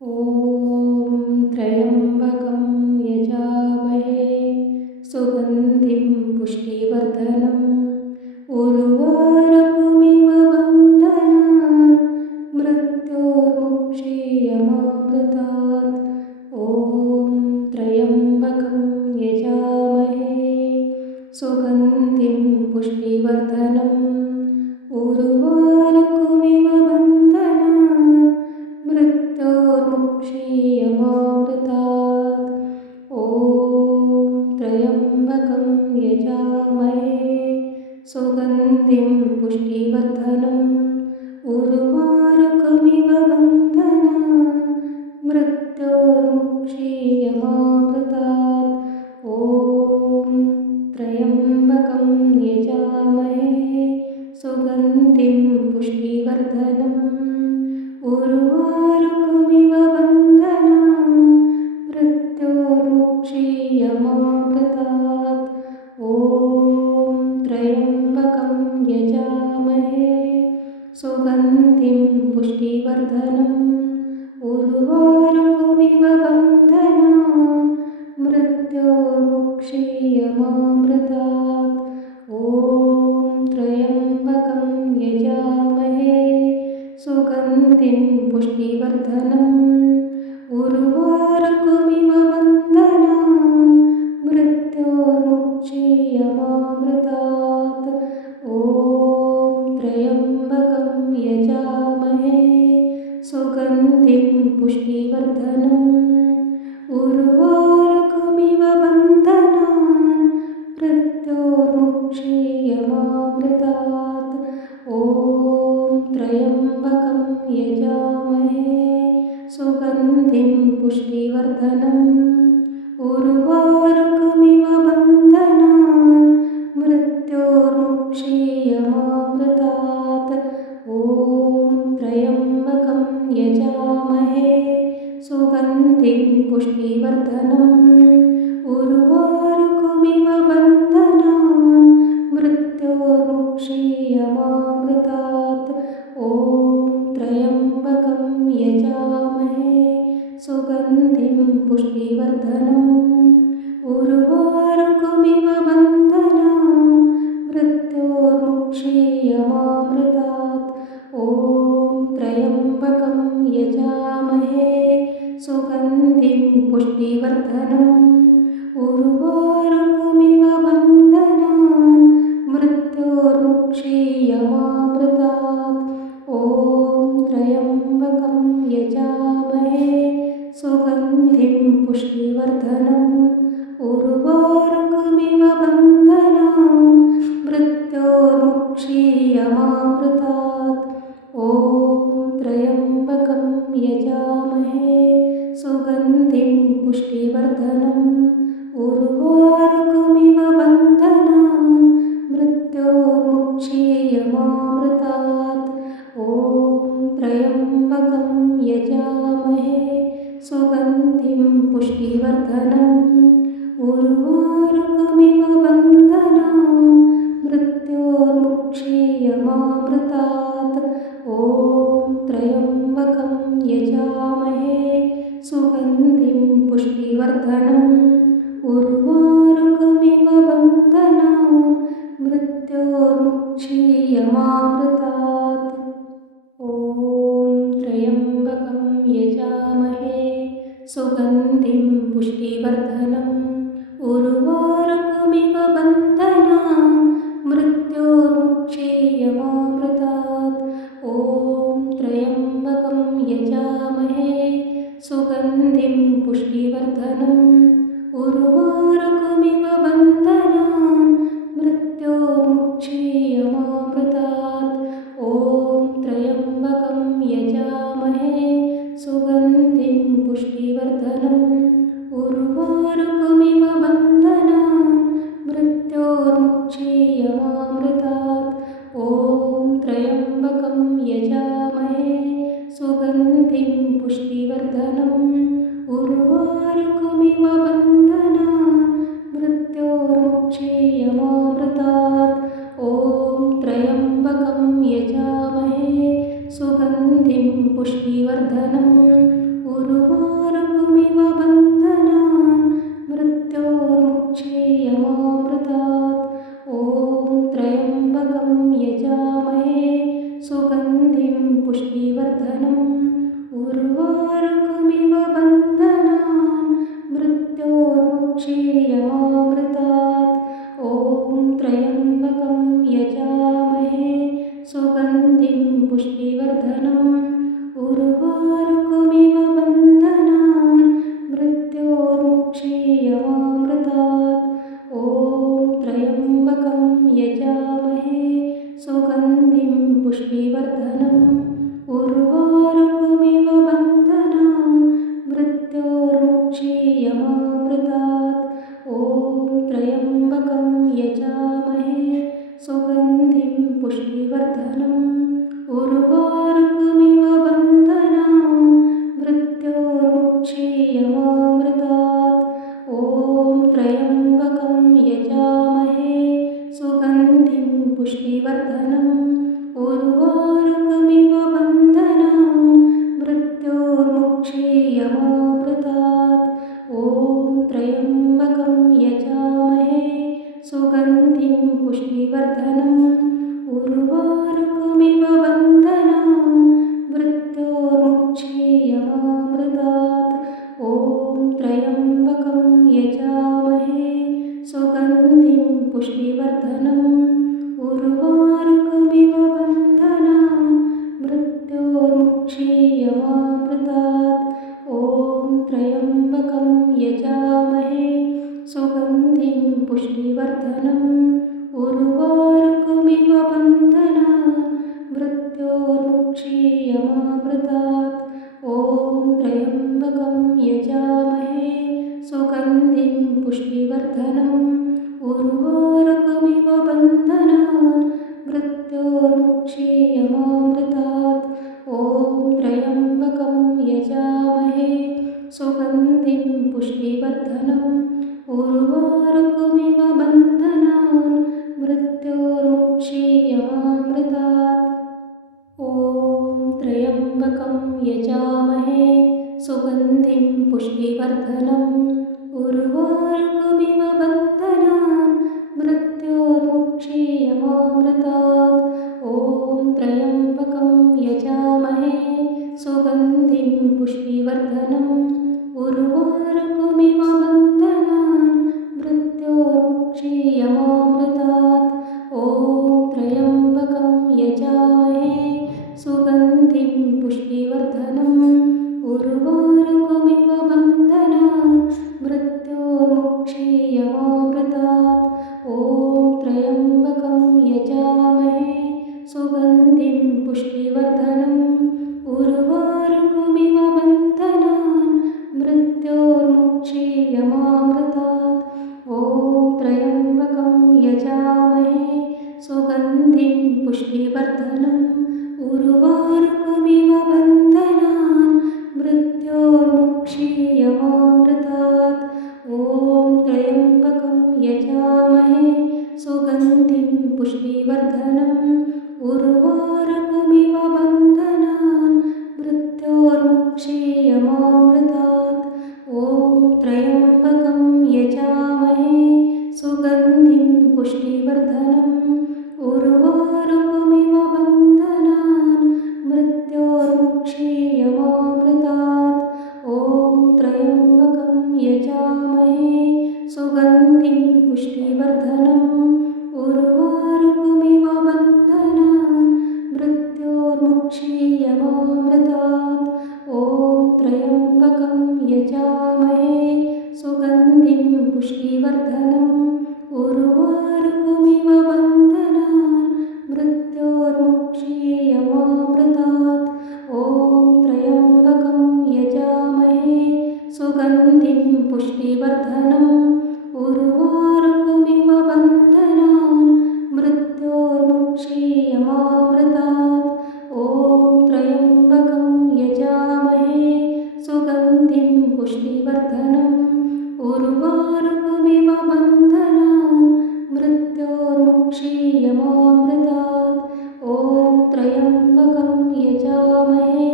ॐ त्र्यम्बकं यजामहे सुगन्धिं पुष्टिवर्धनम् उर्वारुकमिव बन्धनान् मृत्योर्मुक्षीयमामृतात्। ॐ त्र्यम्बकं यजामहे सुगन्धिं पुष्टिवर्धनम् उर्वारुकमिव बन्धनान् मृत्योर्मुक्षीयमामृतात्। ॐ त्र्यम्बकं यजामहे सुगन्धिं पुष्टिवर्धनम् उर्वारुकमिव बन्धनान् मृत्योर्मुक्षीयमामृतात्। ॐ त्र्यम्बकं यजामहे सुगन्धिं पुष्टिवर्धनम् उर्वारुकमिव बन्धनान् मृत्योर्मुक्षीयमामृतात्। ॐ त्र्यम्बकं यजामहे सुगन्धिं पुष्टिवर्धनम् उर्वारुकमिव बन्धनान् मृत्योर्मुक्षीयमामृतात्। ॐ त्र्यम्बकं यजामहे सुगन्धिं पुष्टिवर्धनम् उर्वारुकमिव बन्धनान् मृत्योर्मुक्षीयमामृतात्। ॐ त्र्यम्बकं यजामहे सुगन्धिं पुष्टिवर्धनम् उर्वारुकमिव बन्धनान् मृत्योर्मुक्षीयमामृतात्। ॐ त्र्यम्बकं यजामहे सुगन्धिं पुष्टिवर्धनम् उर्वारुकमिव बन्धनान् मृत्योर्मुक्षीयमामृतात्। ॐ त्र्यम्बकं यजामहे सुगन्धिं पुष्टिवर्धनम् उर्वारुकमिव बन्धनान् मृत्योर्मुक्षीयमामृतात्। ॐ त्र्यम्बकं यजामहे सुगन्धिं पुष्टिवर्धनम् उर्वारुकमिव बन्धनान् मृत्योर्मुक्षीयमामृतात्। ॐ त्र्यम्बकं यजामहे सुगन्धिं पुष्टिवर्धनम् उर्वारुकमिव बन्धनान् मृत्योर्मुक्षीयमामृतात्। ॐ त्र्यम्बकं यजामहे सुगन्धिं पुष्टिवर्धनम् उर्वारुकमिव बन्धनान् मृत्योर्मुक्षीयमामृतात्। ॐ त्र्यम्बकं यजामहे सुगन्धिं पुष्टिवर्धनम् उर्वारुकमिव बन्धनान् मृत्योर्मुक्षीयमामृतात्। ॐ त्र्यम्बकं यजामहे सुगन्धिं पुष्टिवर्धनम् उर्वारुकमिव बन्धनान् मृत्योर्मुक्षीयमामृतात्। ॐ त्र्यम्बकं यजामहे सुगन्धिं पुष्टिवर्धनम् उर्वारुकमिव बन्धनान् मृत्योर्मुक्षीयमामृतात्। ॐ त्र्यम्बकं यजामहे सुगन्धिं पुष्टिवर्धनम् उर्वारुकमिव बन्धनान् मृत्योर्मुक्षीयमामृतात्। ॐ त्र्यम्बकं यजामहे सुगन्धिं पुष्टिवर्धनम् उर्वारुकमिव बन्धनान् मृत्योर्मुक्षीयमामृतात्। ॐ त्र्यम्बकं यजामहे सुगन्धिं पुष्टिवर्धनम् उर्वारुकमिव बन्धनान् मृत्योर्मुक्षीयमामृतात्। ॐ त्र्यम्बकं यजामहे सुगन्धिं पुष्टिवर्धनम् उर्वारुकमिव बन्धनान् मृत्योर्मुक्षीयमामृतात्। ॐ त्र्यम्बकं यजामहे सुगन्धिं पुष्टिवर्धनम् उर्वारुकमिव यजामहे सुगन्धिं पुष्टिवर्धनम् उर्वारुकमिव बन्धनान् मृत्योर्मुक्षीयमामृतात् ॐ त्र्यम्बकं यजामहे सुगन्धिं पुष्टिवर्धनम् उर्वारुकमिव बन्धनान् मृत्योर्मुक्षीयमामृतात् ॐ त्र्यम्बकं यजामहे सुगन्धिं पुष्टिवर्धनम् उर्वारुकमिव बन्धनान् मृत्योर्मुक्षीयमामृतात् ॐ त्र्यम्बकं यजामहे सुगन्धिं पुष्टिवर्धनम् उर्वारुकमिव बन्धनान् मृत्योर्मुक्षीयमामृतात् ॐ त्र्यम्बकं यजामहे सुगन्धिं पुष्टिवर्धनम् उर्वारुकमिव बन्धनान् मृत्योर्मुक्षीयमामृतात् ॐ त्र्यम्बकं यजामहे सुगन्धिं पुष्टिवर्धनम् उर्वारुकमिव बन्धनान् मृत्योर्मुक्षीयमामृतात् ॐ त्र्यम्बकं यजामहे सुगन्धिं पुष्टिवर्धनम् उर्वारुकमिव बन्धनान् मृत्योर्मुक्षीयमामृतात् ॐ त्र्यम्बकं यजामहे सुगन्धिं पुष्टिवर्धनम् उर्वारुकमिव बन्धनान् मृत्योर्मुक्षीयमामृतात् ॐ त्र्यम्बकं यजामहे सुगन्धिं पुष्टिवर्धनम् उर्वारुकमिव बन्धनान् मृत्योर्मुक्षीयमामृतात् ॐ त्र्यम्बकं यजामहे सुगन्धिं पुष्टिवर्धनम् उर्वारुकमिव बन्धनान् मृत्योर्मुक्षीयमामृतात् ॐ त्र्यम्बकं यजामहे सुगन्धिं पुष्टिवर्धनम् उर्वारुकमिव बन्धनान् मृत्योर्मुक्षीयमामृतात् ॐ त्र्यम्बकं यजामहे सुगन्धिं पुष्टिवर्धनम् उर्वारुकमिव बन्धनान् मृत्योर्मुक्षीयमामृतात् ॐ त्र्यम्बकं यजामहे सुगन्धिं पुष्टिवर्धनम् उर्वारुकमिव बन्धनान् मृत्योर्मुक्षीयमामृतात् ॐ त्र्यम्बकं यजामहे सुगन्धिं पुष्टिवर्धनम् उर्वारुकमिव बन्धनान् मृत्योर्मुक्षीयमामृतात् ॐ त्र्यम्बकं यजामहे सुगन्धिं पुष्टिवर्धनम् उर्वारुकमिव बन्धनान् मृत्योर्मुक्षीयमामृतात् ॐ त्र्यम्बकं यजामहे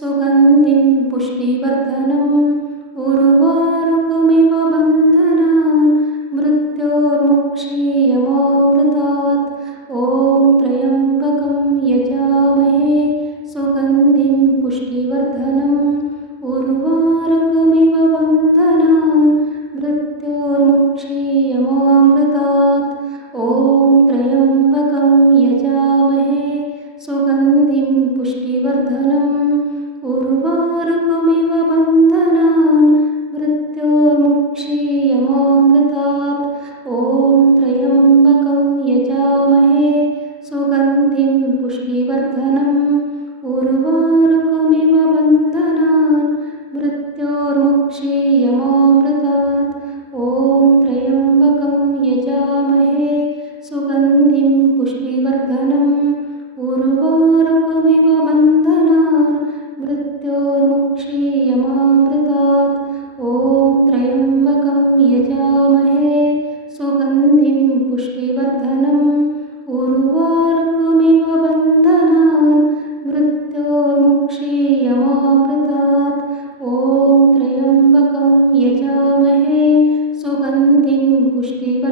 सुगन्धिं पुष्टिवर्धनम् उर्वारुकमिव बन्धनान् मृत्योर्मुक्षीयमामृतात् ॐ त्र्यम्बकं यजामहे सुगन्धिं पुष्टिवर्धनम् उर्वारुकमिव बन्धनान् मृत्योर्मुक्षीयमामृतात् ॐ त्र्यम्बकं यजामहे सुगन्धिं पुष्टिवर्धनम् उर्वारुकमिव बन्धनान् मृत्योर्मुक्षीयमामृतात् ॐ त्र्यम्बकं यजामहे सुगन्धिं पुष्टिवर्धनम् उर्वारुकमिव बन्धनान् मृत्योर्मुक्षीयमामृतात् ॐ त्र्यम्बकं यजामहे सुगन्धिं पुष्टिवर्धनम् उर्वारुकमिव बन्धनान् मृत्योर्मुक्षीयमामृतात् ॐ त्र्यम्बकं यजामहे सुगन्धिं पुष्टिवर्धनम् उर्वारुकमिव बन्धनान् मृत्योर्मुक्षीयमामृतात् ॐ त्र्यम्बकं यजामहे सुगन्धिं पुष्टिवर्धनम्